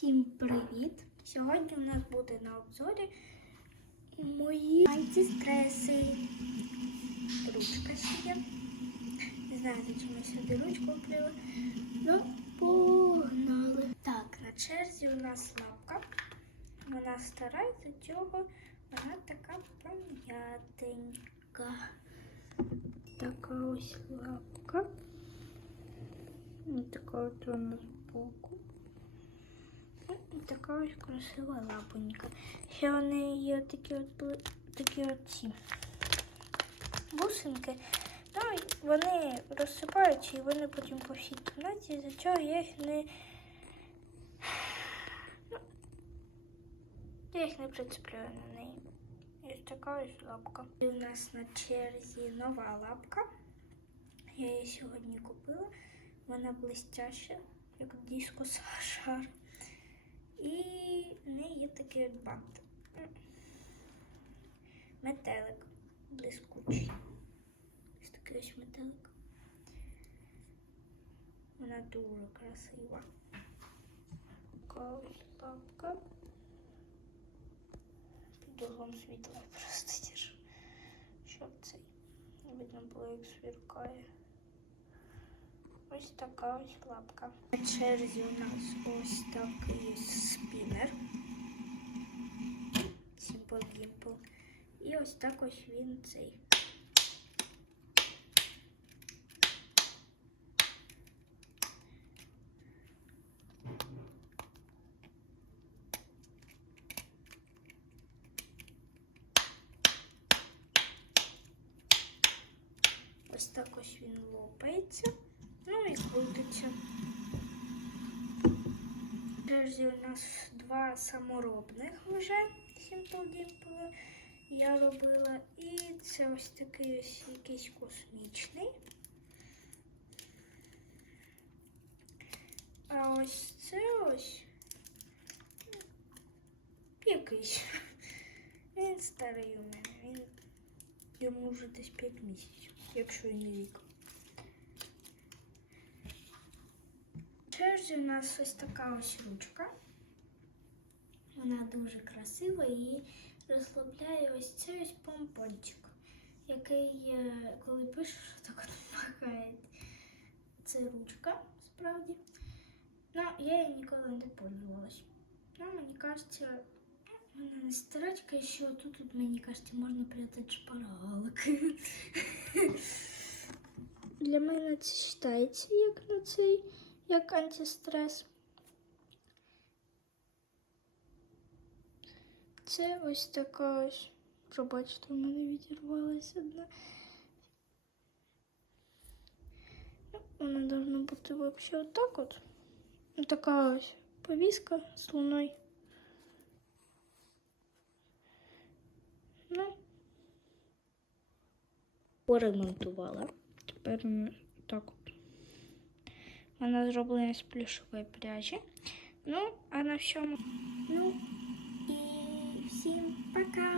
Всім привіт! Сьогодні у нас буде на обзорі мої антистреси. Ручка ще є. Не знаю, зачем я сюди ручку купила. Ну, погнали. Так, на черзі у нас лапка. Вона стара, і за цього вона така пом'ятенька. Така ось лапка. І така от вона збоку. Ну, І така ось красива лапонька. Ще вони є такі от такі от ці бусинки. Ну, вони розсипаються і вони потім по всій кімнаті, за цього я їх не. Ну, я їх не прицепляю на неї. Ось така ось лапка. І у нас на черзі нова лапка. Я її сьогодні купила. Вона блистяща, як диско шар. І в неї є такий от бант. Метелик блискучий. Ось такий ось метелик. Вона дуже красива. Ось. Під углом світла просто держу. Щоб цей видно було, як сверкає. Ось така ось лапка. На черзі у нас ось такий ось спінер. Simple Dimple. І ось так ось він цей. Ось так ось він лопається. Крутиться. Черзі у нас два саморобних вже Simple Dimple я робила. І це ось такий ось якийсь космічний. А ось це ось якийсь. Він старий у мене. Він йому вже десь 5 місяців, якщо і не рік. Черзі у нас ось така ось ручка. Вона дуже красива і розслабляє ось цей ось помпончик, який, е, коли пишеш, так от. Це ручка, справді. Ну, я її ніколи не пользувалась. Ну, мені кажеться, вона не старачка, що тут, тут мені кажеться, можна прятати шпаргалки. Для мене це вважається як на цей як антистрес. Це ось така ось. Пробачте, у мене відірвалася одна. Ну, Вона должна бути взагалі отак от. Ну, Така ось повіска з луною. Ну, поремонтувала. Тепер так от. Вона зроблена з плюшової пряжі. Ну, а на всьому. Ну і всім пока!